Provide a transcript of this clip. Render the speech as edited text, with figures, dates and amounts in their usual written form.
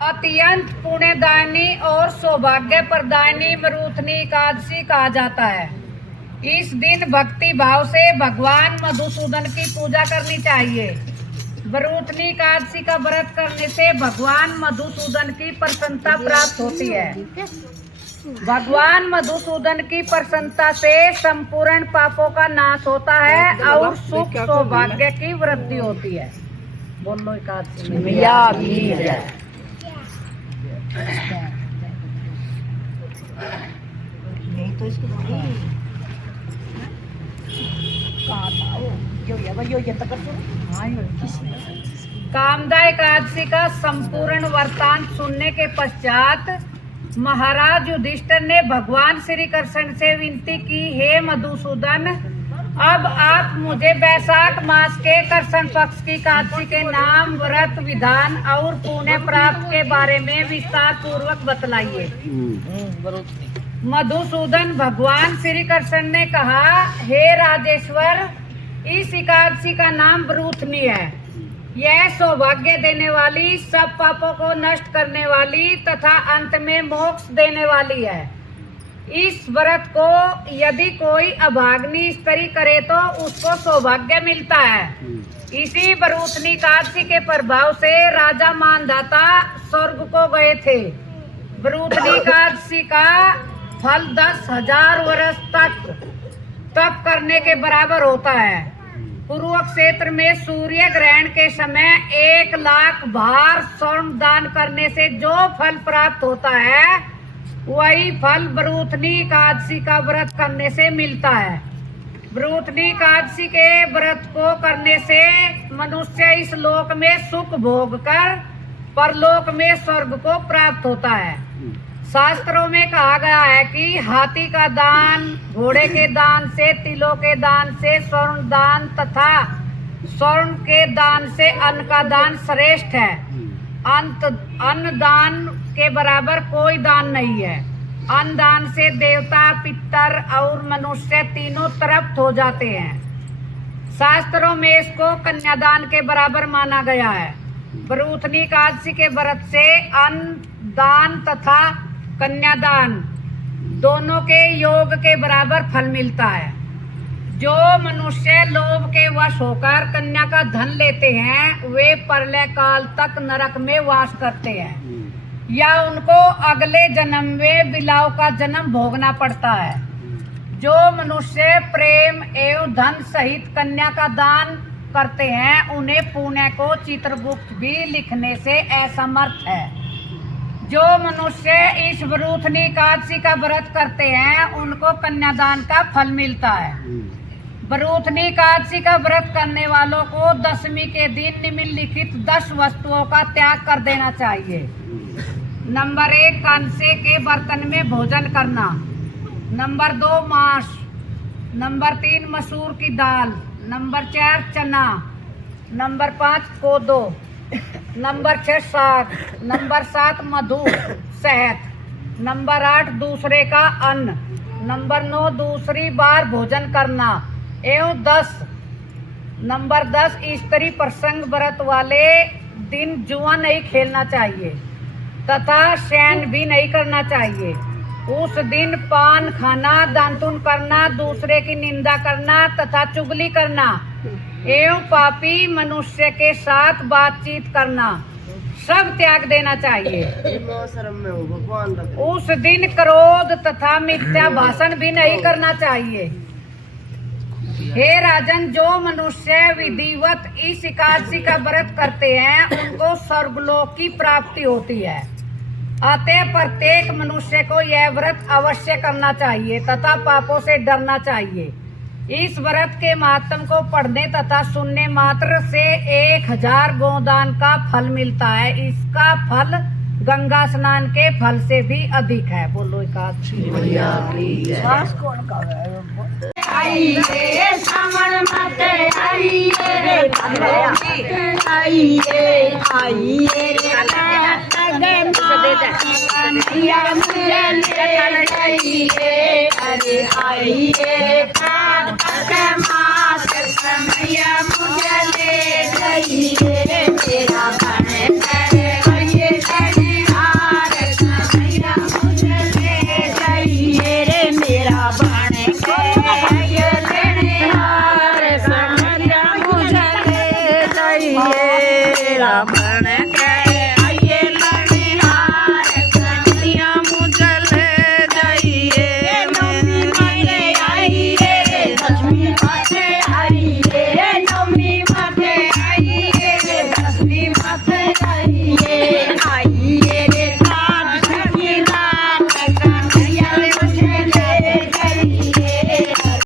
अत्यंत पुण्यदायिनी और सौभाग्य प्रदायिनी मरूथनी एकादशी कहा जाता है। इस दिन भक्ति भाव से भगवान मधुसूदन की पूजा करनी चाहिए। मरूथनी एकादशी का व्रत करने से भगवान मधुसूदन की प्रसन्नता प्राप्त होती है। भगवान मधुसूदन की प्रसन्नता से संपूर्ण पापों का नाश होता है और सुख सौभाग्य की वृद्धि होती है। बोलो एकादशी मैया की जय। नहीं तो इसको कामदा एकादशी का संपूर्ण वृत्तांत सुनने के पश्चात महाराज युधिष्ठिर ने भगवान श्री कृष्ण से विनती की, हे मधुसूदन, अब आप मुझे वैशाख मास के कृष्ण पक्ष की एकादशी के नाम, व्रत विधान और पुण्य प्राप्त के बारे में विस्तार पूर्वक बतलाइए। मधुसूदन भगवान श्री कृष्ण ने कहा, हे राजेश्वर, इस एकादशी का नाम मरूथनी है। यह सौभाग्य देने वाली, सब पापों को नष्ट करने वाली तथा अंत में मोक्ष देने वाली है। इस व्रत को यदि कोई अभाग्नि स्त्री करे तो उसको सौभाग्य मिलता है। इसी मरूथनी एकादशी के प्रभाव से राजा मानधाता स्वर्ग को गए थे। मरूथनी एकादशी का फल 10,000 वर्ष तक तप करने के बराबर होता है। कुरुक्षेत्र में सूर्य ग्रहण के समय 1,00,000 भार स्वर्ण दान करने से जो फल प्राप्त होता है, वही फल मरूथनी एकादशी का व्रत करने से मिलता है। मरूथनी एकादशी के व्रत को करने से मनुष्य इस लोक में सुख भोग कर परलोक में स्वर्ग को प्राप्त होता है। शास्त्रों में कहा गया है कि हाथी का दान, घोड़े के दान से, तिलों के दान से, स्वर्ण दान तथा स्वर्ण के दान से अन्न का दान श्रेष्ठ है। अन्न दान के बराबर कोई दान नहीं है। अन्न दान से देवता, पितर और मनुष्य तीनों तृप्त हो जाते हैं। शास्त्रों में इसको कन्यादान के बराबर माना गया है। मरूथनी एकादशी के व्रत से अन्न दान तथा कन्यादान दोनों के योग के बराबर फल मिलता है। जो मनुष्य लोभ के वश होकर कन्या का धन लेते हैं, वे प्रलय काल तक नरक में वास करते हैं या उनको अगले जन्म में बिलाव का जन्म भोगना पड़ता है। जो मनुष्य प्रेम एवं धन सहित कन्या का दान करते हैं, उन्हें पुण्य को चित्रगुप्त भी लिखने से असमर्थ है। जो मनुष्य इस मरूथनी एकादशी का व्रत करते हैं, उनको कन्यादान का फल मिलता है। मरूथनी एकादशी का व्रत करने वालों को दशमी के दिन निम्नलिखित 10 वस्तुओं का त्याग कर देना चाहिए। नंबर 1, कांसे के बर्तन में भोजन करना। नंबर 2, मांस। नंबर 3, मसूर की दाल। नंबर 4, चना। नंबर 5, कोदो। नंबर 6, साग। नंबर 7, मधु, शहद। नंबर 8, दूसरे का अन्न। नंबर 9, दूसरी बार भोजन करना एवं 10। नंबर 10, स्त्री प्रसंग व्रत वाले दिन जुआ नहीं खेलना चाहिए तथा शयन भी नहीं करना चाहिए। उस दिन पान खाना, दांतुन करना, दूसरे की निंदा करना तथा चुगली करना एवं पापी मनुष्य के साथ बातचीत करना सब त्याग देना चाहिए। उस दिन क्रोध तथा मिथ्या भाषण भी नहीं करना चाहिए। हे राजन, जो मनुष्य विधिवत इस एकादशी का व्रत करते हैं, उनको स्वर्गलोक की प्राप्ति होती है। अतः प्रत्येक मनुष्य को यह व्रत अवश्य करना चाहिए तथा पापों से डरना चाहिए। इस व्रत के महात्म को पढ़ने तथा सुनने मात्र से 1,000 गोदान का फल मिलता है। इसका फल गंगा स्नान के फल से भी अधिक है। बोलो एकादशी आइए सावन मत आइए रे आइए आइए अरे आइए मास समय मुझे ले जाइए।